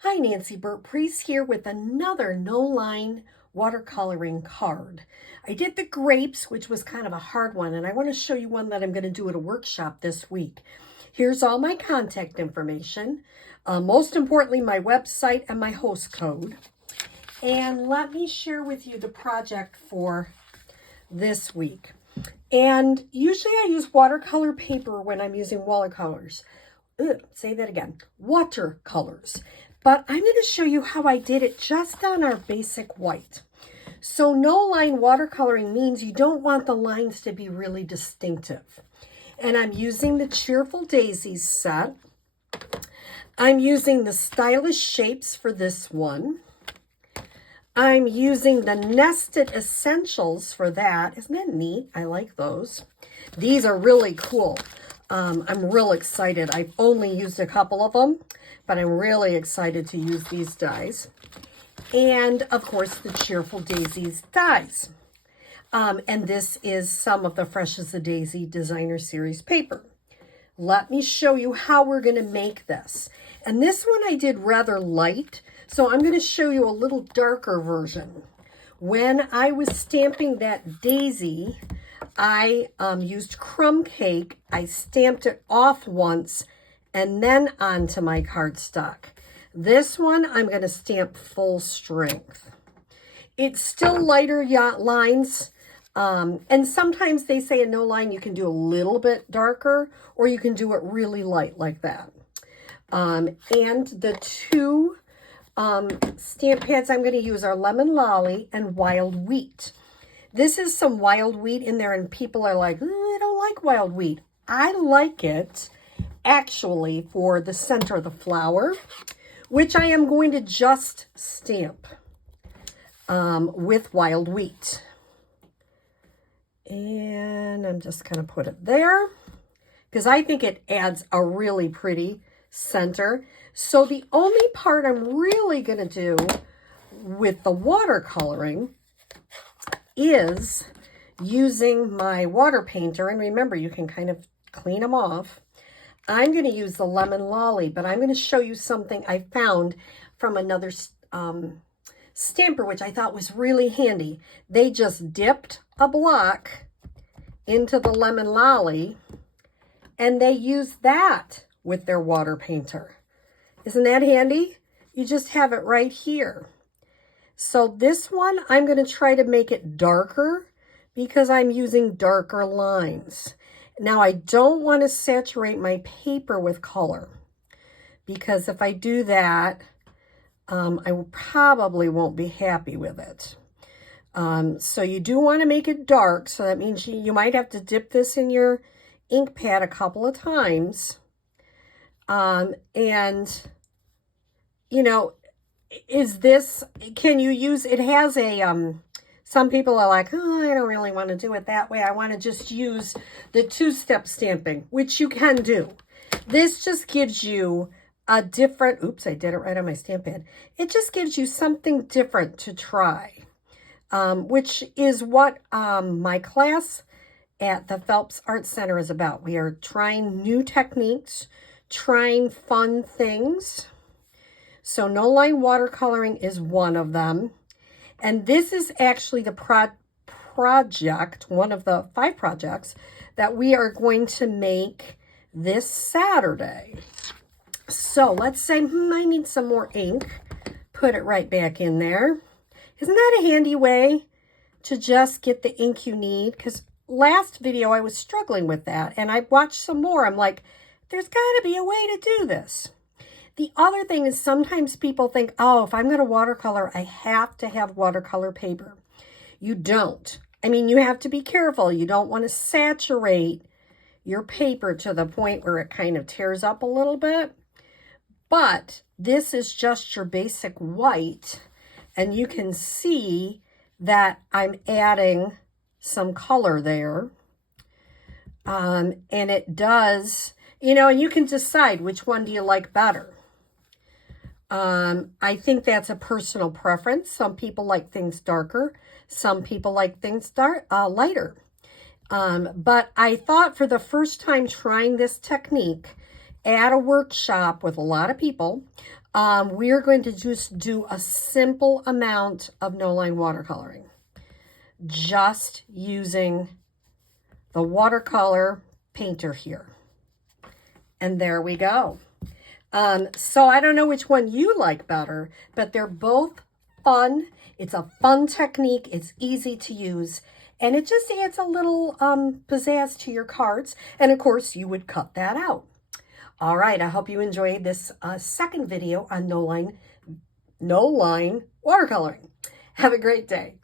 Hi, Nancy Burt-Preece here with another no-line watercoloring card. I did the grapes, which was kind of a hard one, and I want to show you one that I'm going to do at a workshop this week. Here's all my contact information, most importantly, my website and my host code. And let me share with you the project for this week. And usually I use watercolor paper when I'm using watercolors. Say that again, watercolors. But I'm going to show you how I did it just on our basic white. So no line watercoloring means you don't want the lines to be really distinctive. And I'm using the Cheerful Daisies set. I'm using the Stylish Shapes for this one. I'm using the Nested Essentials for that. Isn't that neat? I like those. These are really cool. I'm real excited. I've only used a couple of them, but I'm really excited to use these dies. And, of course, the Cheerful Daisies dies. And this is some of the Fresh as a Daisy Designer Series paper. Let me show you how we're going to make this. And this one I did rather light, so I'm going to show you a little darker version. When I was stamping that daisy, I used crumb cake. I stamped it off once and then onto my cardstock. This one, I'm going to stamp full strength. It's still lighter lines. And sometimes they say in no line you can do a little bit darker or you can do it really light like that. And the two stamp pads I'm going to use are Lemon Lolly and Wild Wheat. This is some wild wheat in there, and people are like, I don't like wild wheat. I like it, actually, for the center of the flower, which I am going to just stamp with wild wheat. And I'm just going to put it there, because I think it adds a really pretty center. So the only part I'm really going to do with the watercoloring is using my water painter. And remember, you can kind of clean them off. I'm going to use the Lemon Lolly, but I'm going to show you something I found from another stamper, which I thought was really handy. They just dipped a block into the Lemon Lolly, and they used that with their water painter. Isn't that handy? You just have it right here. So this one, I'm going to try to make it darker because I'm using darker lines. Now, I don't want to saturate my paper with color, because if I do that, I probably won't be happy with it. So you do want to make it dark. So that means you might have to dip this in your ink pad a couple of times. And, you know, can you use, it has a, some people are like, oh, I don't really want to do it that way. I want to just use the two-step stamping, which you can do. This just gives you a different, oops, I did it right on my stamp pad. It just gives you something different to try, which is what my class at the Phelps Art Center is about. We are trying new techniques, trying fun things. So no line watercoloring is one of them. And this is actually the project, one of the 5 projects that we are going to make this Saturday. So let's say, I need some more ink. Put it right back in there. Isn't that a handy way to just get the ink you need? Because last video I was struggling with that, and I watched some more. I'm like, there's got to be a way to do this. The other thing is sometimes people think, oh, if I'm going to watercolor, I have to have watercolor paper. You don't. I mean, you have to be careful. You don't want to saturate your paper to the point where it kind of tears up a little bit. But this is just your basic white, and you can see that I'm adding some color there. And it does, you know, and you can decide which one do you like better. I think that's a personal preference. Some people like things darker. Some people like things lighter. But I thought for the first time trying this technique, at a workshop with a lot of people, we're going to just do a simple amount of no-line watercoloring, just using the watercolor painter here. And there we go. So I don't know which one you like better, but they're both fun. It's a fun technique. It's easy to use. And it just adds a little pizzazz to your cards. And of course, you would cut that out. All right, I hope you enjoyed this second video on no-line watercoloring. Have a great day.